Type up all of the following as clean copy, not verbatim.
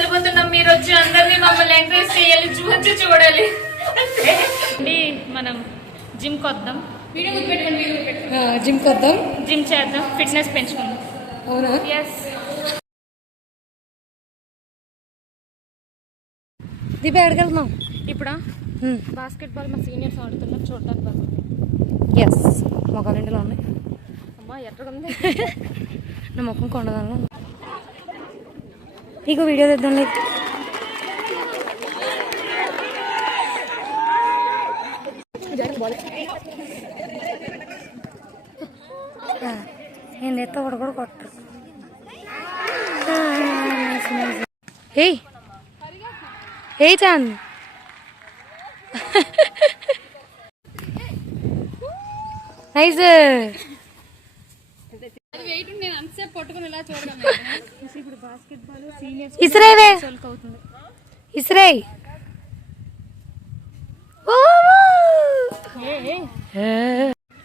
వెళ్ళిపోతున్నాం. మీరు వచ్చి అందరినీ మమ్మల్ని ఎంకరేజ్ చేయాలి, వచ్చి చూడాలి. మనం జిమ్ కొద్దాం, జిమ్ చేద్దాం, ఫిట్నెస్ పెంచుకుందాం. అవునా? ఎస్. దీప ఎక్కడికి వెళ్తున్నాం ఇప్పుడా? బాస్కెట్బాల్ మా సీనియర్స్ ఆడుతున్నారు, చూడడానికి బాగుంది. ఎస్, మొక్కలింటిలో ఉన్నాయి. అమ్మా ఎక్కడుంది? నా మొక్కం కొండదాను. నీకు వీడియో తెద్దాం లేదు. నేను ఎత్త కూడా కొట్టరు. ఏయ్ ఏయ్ చాంద్, నైస్. ఇస్రేవే ఇస్రే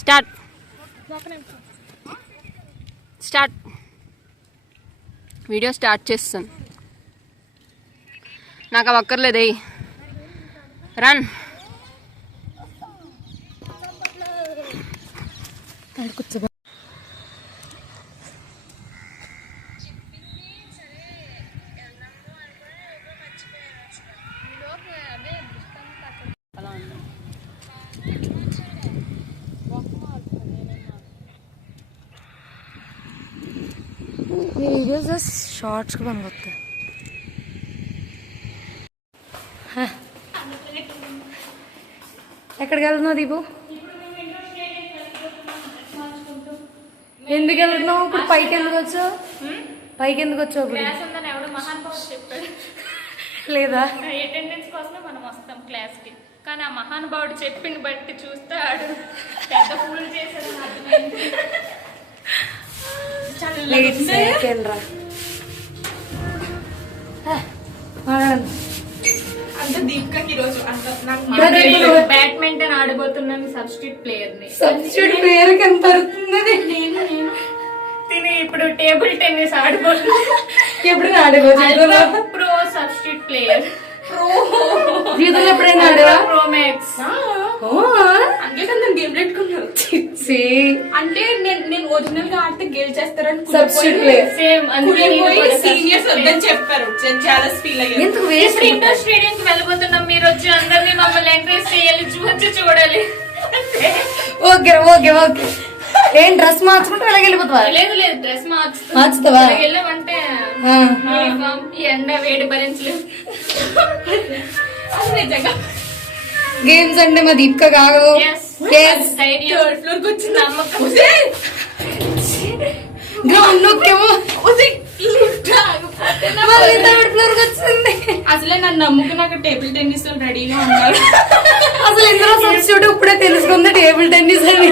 స్టార్ట్ స్టార్ట్ వీడియో స్టార్ట్ చేస్తాను. నాకు అవి అక్కర్లేదే. రన్. కూర్చో. వీడియోస్ షార్ట్స్కి పనికొస్తాయి. ఎక్కడికి వెళ్తున్నావు దీపు? ఎందుకు వెళ్తున్నావు ఇప్పుడు? పైకి ఎందుకు వచ్చావు? పైకి ఎందుకు వచ్చావు ఇప్పుడు? లేదా అటెండెన్స్ కోసమే మనం వస్తాం క్లాస్ కి, కానీ ఆ మహానుభావుడు చెప్పిన బట్టి చూస్తే ఆడు పెద్ద ఫుల్ చేశాడు. అంటే దీపికకి ఈరోజు బ్యాడ్మింటన్ ఆడబోతున్నాను. సబ్స్టిట్యూట్ ప్లేయర్ ని. సబ్స్టిట్యూట్ ప్లేయర్ కి ఎంత పడుతుంది? తిని ఇప్పుడు టేబుల్ టెన్నిస్ ఆడబోతున్నాను. ఎప్పుడు ఆడబోతున్నా? Pro substitute player. జీవితంలో ఎప్పుడైనా ఆడవా? Pro max. అందుకే గేమ్ పెట్టుకున్నాను. అంటే నేను ఒరిజినల్ గా ఆడితే గెలిచేస్తారని సబ్స్టిట్యూట్ ప్లేయర్ సేమ్. సీనియర్స్ వద్దని చెప్పారు. చాలా ఫీల్ అయ్యారు. ఎందుకు వేస్ట్? ఇండోర్ స్టేడియం కి వెళ్ళిపోతున్నాం. మీరు వచ్చి అందరినీ మమ్మల్ని ఎంకరేజ్ చేయాలి, వచ్చి చూడాలి. Okay okay okay. ఏం డ్రెస్ మార్చుకుంటే అలాగే వెళ్ళిపోతావా? లేదు లేదు, డ్రెస్ మార్చుతావా? వెళ్ళామంటే ఎండ వేడి భరించలేదు. నిజంగా గేమ్స్ అంటే మా దీపిక కాదు. థర్డ్ ఫ్లోర్ కి వచ్చింది నమ్మకం. గ్రౌండ్ నొక్కేమో థర్డ్ ఫ్లోర్ కి వచ్చింది. అసలే నన్ను నమ్ముకున్నాక టేబుల్ టెన్నిస్ రెడీగా ఉన్నారు. అసలు ఇందులో సబ్స్టిట్యూట్ ఇప్పుడే తెలుసుకుంది టేబుల్ టెన్నిస్ అని.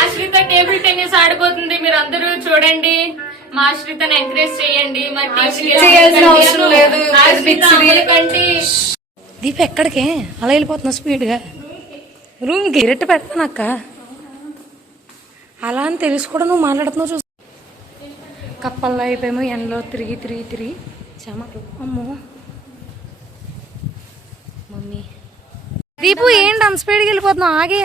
ఆశ్రిత టేబుల్ టెన్నిస్ ఆడిపోతుంది, మీరు అందరూ చూడండి. మా ఆశ్రితను ఎంకరేజ్ చేయండి. చేయాల్సిన అవసరం లేదు. దీప ఎక్కడికి అలా వెళ్ళిపోతున్నా స్పీడ్ గా? రూమ్ కి రెట్టు పెడతాను అక్క. అలా అని తెలిసి కూడా నువ్వు మాట్లాడుతున్నావు. చూసి కప్పల్లో అయిపోయాము ఎండలో తిరిగి తిరిగి తిరిగి చెమటలు. అమ్మో మమ్మీ. దీపు ఏంటి అంత స్పీడ్కి వెళ్ళిపోతున్నావు? ఆగే.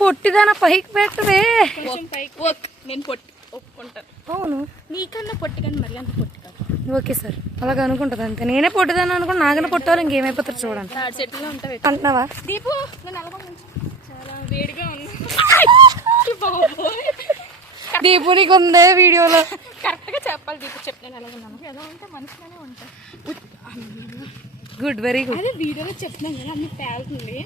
పొట్టిదానా పైకి పెట్టవే. నేను పొట్టి ఒప్పుకుంటాను. అవును, నీకన్నా పొట్టి కానీ మరి అంత పొట్టి కాదు. ఓకే సార్, అలాగ అనుకుంటుంది అంతే. నేనే పొట్టిదాన్ని అనుకుంటే నాకన్నా పొట్టాలి ఇంకేమైపోతారు చూడండి. చెట్లో ఉంటాయి అంటున్నావా? దీపు నేను చాలా వేడిగా ఉంది. దీపు నీకు ఉందే వీడియోలో కరెక్ట్ గా చెప్పాలి. దీపు చెప్పి నేను ఎలాగున్నాను ఎలా ఉంటే మనిషిలోనే ఉంటాయి. Good, very good. అదే వీడియోలో చెప్తున్నాను కదా అన్ని తేలుతుంది.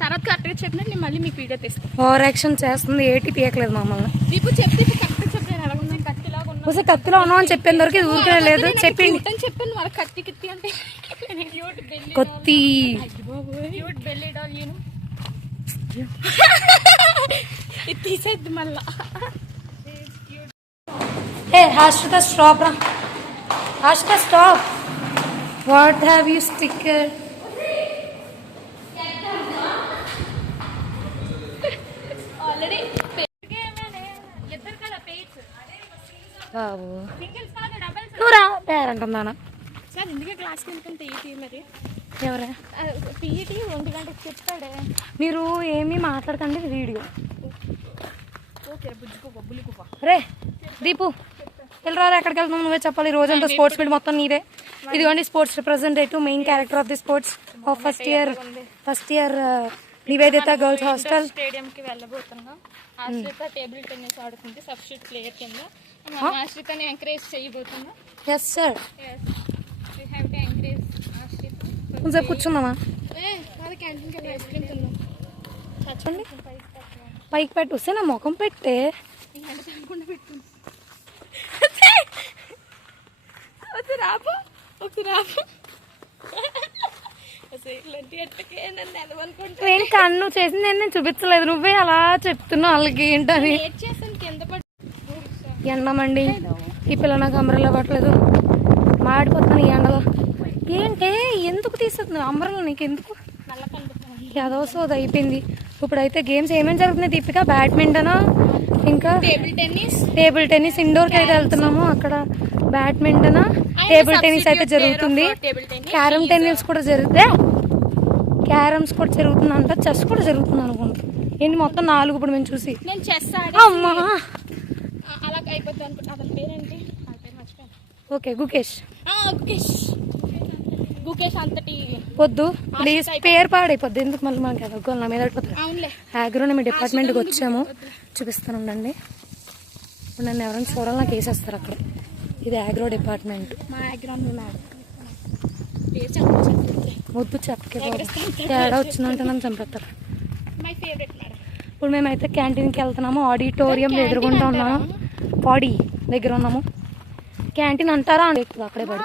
తర్వాత కరెక్ట్గా చెప్పినట్టు నేను మళ్ళీ మీకు వీడియో తెస్తాను. ఓవర్ యాక్షన్ చేస్తుంది, ఏటి పీయట్లేదు మమ్మల్ని. దీపు చెప్తే కరెక్ట్గా చెప్పి నేను ఎలాగున్నాను. కత్తిలాగా ఉన్నాను. ఒకసారి కత్తిలో ఉన్నావు అని చెప్పేంత వరకు ఊరికే లేదు. చెప్పింది చెప్పాను వాళ్ళ కత్తి కిత్తి అంటే కొత్తి బెల్లీ డాల్ ఇది తీసేద్ది మళ్ళా. Hey, Ashrita, stop. Ashrita, stop. What have you sticker? Babu singles కాదు డబల్స్. నువ్వు రా పేరంటున్నాను. సార్ ఇందుకే క్లాస్కి వెళ్తాం పీఈటీ మరి. ఎవరా పీఈటీ 1 గంటకి చెప్తాడే. మీరు ఏమీ మాట్లాడకండి, ఇది వీడియో. ఓకే బుజ్జుకోపా బుల్లికోపా. రే దీపు వెళ్ళరా, ఎక్కడికి వెళ్తున్నావు నువ్వే చెప్పాలి. రోజంతా స్పోర్ట్స్ ఫీల్డ్ మొత్తం నీదే. ఇదిగోండి sports representative, main character of the sports of first year Nivedita girls hostel. స్టేడియంకి వెళ్ళబోతున్నాం. ఆశ్రిత టేబుల్ టెన్నిస్ ఆడుతుంది సబ్స్టిట్యూట్ ప్లేయర్ కింద. ఆశ్రితని ఎంకరేజ్ చేయబోతున్నాం. Yes sir. We have to encourage ఆశ్రిత. కొంచెం కూర్చుందామా? కాదు క్యాంటీన్కి వెళ్ళి ఐస్ క్రీమ్ తిన్నాం. చెప్పండి పైకి పెట్టు, వస్తే నా ముఖం పెట్టే. రాబో ఒకసారి రాబో. ఇలాంటి ఎట్టకే నన్ను ఎదవనుకుంటా. నేను కన్ను చేసింది నేను చూపించలేదు, నువ్వే అలా చెప్తున్నావు వాళ్ళకి ఏంటని. చేస్తాను కింద పడి ఎండమండి, ఈ పిల్ల నాకు అంబ్రెల్లా పట్టలేదు, మాడిపోతున్నాను ఈ ఎండలో. ఏంటే ఎందుకు తీసుకున్నావు అంబ్రెల్లా, నీకు ఎందుకు? నల్ల కనిపిస్తాను. ఏదో సోది అయిపోయింది. ఇప్పుడైతే గేమ్స్ ఏమేమి జరుగుతున్నాయి దీపిక? బ్యాడ్మింటన్, ఇంకా టేబుల్ టెన్నిస్ ఇండోర్కి అయితే వెళ్తున్నాము. అక్కడ బ్యాడ్మింటన్, టేబుల్ టెన్నిస్ అయితే జరుగుతుంది. క్యారమ్ టెన్నిస్ కూడా జరుగుతాయి, క్యారమ్స్ కూడా జరుగుతుందంట, చెస్ కూడా జరుగుతుంది అనుకుంటా. ఏంటి మొత్తం 4 ఇప్పుడు మేము చూసి. నేను చెస్ అమ్మా అలా అయిపోతుంది అనుకుంటా. అతని పేరేంటి? మర్చిపోయాను. ఓకే గుకేష్. గుకేష్ అంతటి వద్దు ప్లీజ్, పేరు పాడైపోద్ది ఎందుకు మళ్ళీ మనకి అదొక నా మీద పడిపోతుంది. అవునులే. అగ్రోనమీ డిపార్ట్మెంట్కి వచ్చాము, చూపిస్తాను ఉండండి. ఇప్పుడు నన్ను ఎవరైనా చూడాలి నాకు వేసేస్తారు అక్కడ. ఇది అగ్రో డిపార్ట్మెంట్. మా బ్యాక్గ్రౌండ్ పేరు చెప్పండి. వద్దు చెప్పకే బాబు, తేడా వచ్చిందంటే నన్ను చంపేస్తారు. My favourite madam. ఇప్పుడు మేమైతే క్యాంటీన్కి వెళ్తున్నాము. ఆడిటోరియం ఎదురుగుంటా ఉన్నాము, పాడీ దగ్గర ఉన్నాము. క్యాంటీన్ అంటారా అండి, అక్కడే పడి.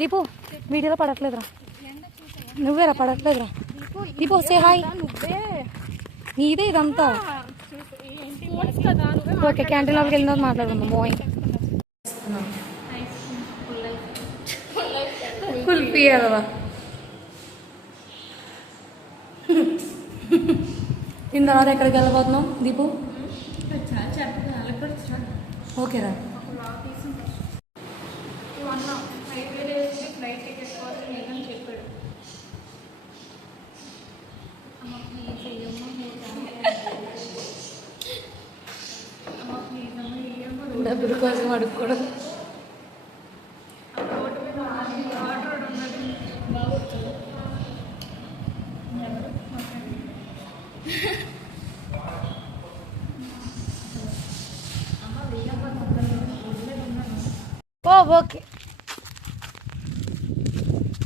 దీపు వీడియోలో పడట్లేదురా, నువ్వేరా పడట్లేదురా. Deepu say hi. నీదే ఇదంతా. ఓకే క్యాంటీన్ లోకి వెళ్ళిన మాట్లాడుకుందాం. బాయ్. కుల్ఫీ కదా దీని తర్వాత ఎక్కడికి వెళ్ళబోతున్నాం దీపు? ఓకేరా. డబ్బుల కోసం అడుక్కోవడం. ఓకే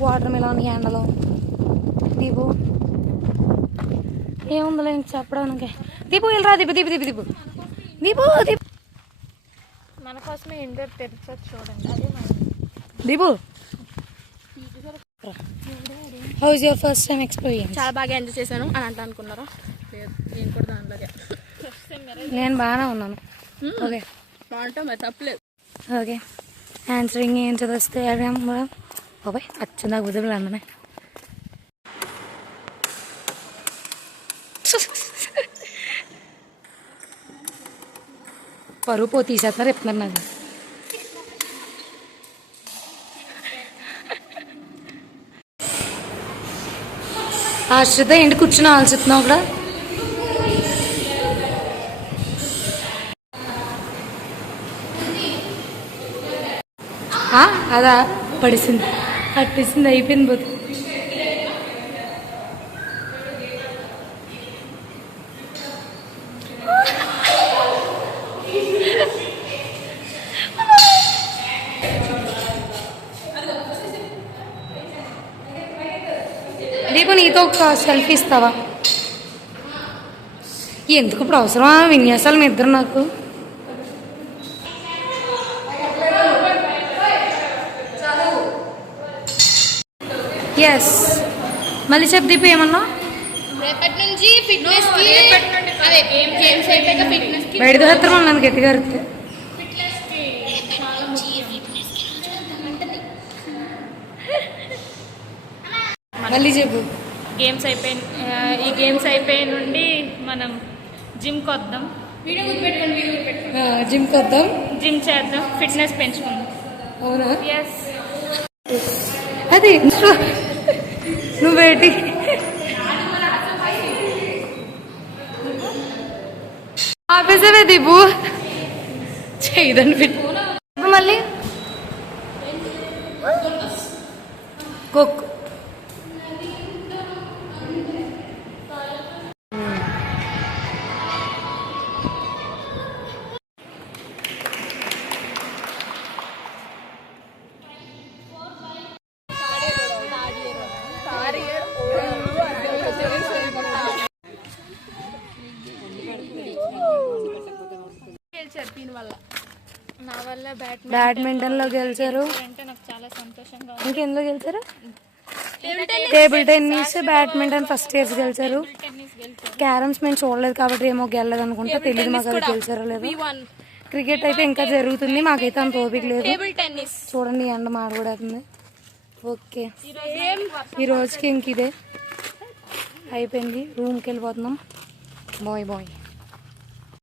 వాటర్ మిలాన్ ఎండలో దీపు ఏముందిలే చెప్పడానికి. దీపు వెళ్ళరా దీపు దీపు దీపు దీపు దీపు దీపు మన కోసమే ఇండోర్ తెరిచొచ్చు చూడండి. అదే Deepu how is your first time experience? చాలా బాగా ఎంజాయ్ చేశాను అని అంటే అనుకున్నారా? నేను కూడా దాంట్లోనే. నేను బాగానే ఉన్నాను. ఓకే బాగుంటాం మరి తప్పలేదు. ఓకే ఆన్సరింగ్ ఏంటో వస్తే బాబాయ్ వచ్చిందా కుదురులు అందనే. పరుపు తీసేస్తారు చెప్తున్నారు నాకు. ఆశ్రిత ఏంటి కూర్చుని ఆలోచిస్తున్నావు అక్కడ? అదా పడిసింది అట్టేసింది అయిపోయింది పోతు. దీపు నీతో ఒక సెల్ఫీ ఇస్తావా? ఎందుకు ఇప్పుడు అవసరమా విన్యాసాలు మీ ఇద్దరు నాకు? ఎస్ మళ్ళీ చెప్పు దీపు ఏమన్నా? రేపటి నుంచి ఫిట్నెస్ కి అదే గేమ్స్ అయిపోయాక ఫిట్నెస్ కి బయట దోహత్రం నన్ను గట్టిగా అరిస్తే. ఫిట్నెస్ కి చాలా మళ్ళీ చెప్పు. గేమ్స్ అయిపోయి ఈ గేమ్స్ అయిపోయి నుండి మనం జిమ్కి వద్దాం. జిమ్కి వద్దాం. జిమ్ చేద్దాం, ఫిట్నెస్ పెంచుకుందాం. అవునా? ఎస్. అది నువ్వేటి ఆపేసావే దీపు, చేయదని పెట్టు మళ్ళీ కుక్. నా వల్ల బ్యాడ్మింటన్ లో గెలిచారు. అంటే నాకు చాలా సంతోషంగా ఇంకెందులో గెలిచారు? Table tennis, badminton first years గెలిచారు. క్యారమ్స్ మేము చూడలేదు కాబట్టి ఏమో గెలలేదు అనుకుంటా, తెలియదు మాకు అది గెలిచారో లేదో. క్రికెట్ అయితే ఇంకా జరుగుతుంది, మాకైతే అంత ఓపిక లేదు. చూడండి ఎండ మాడబడుతుంది. ఓకే, ఈ రోజుకి ఇంక ఇదే అయిపోయింది. రూమ్కి వెళ్ళిపోతున్నాం. Bye bye.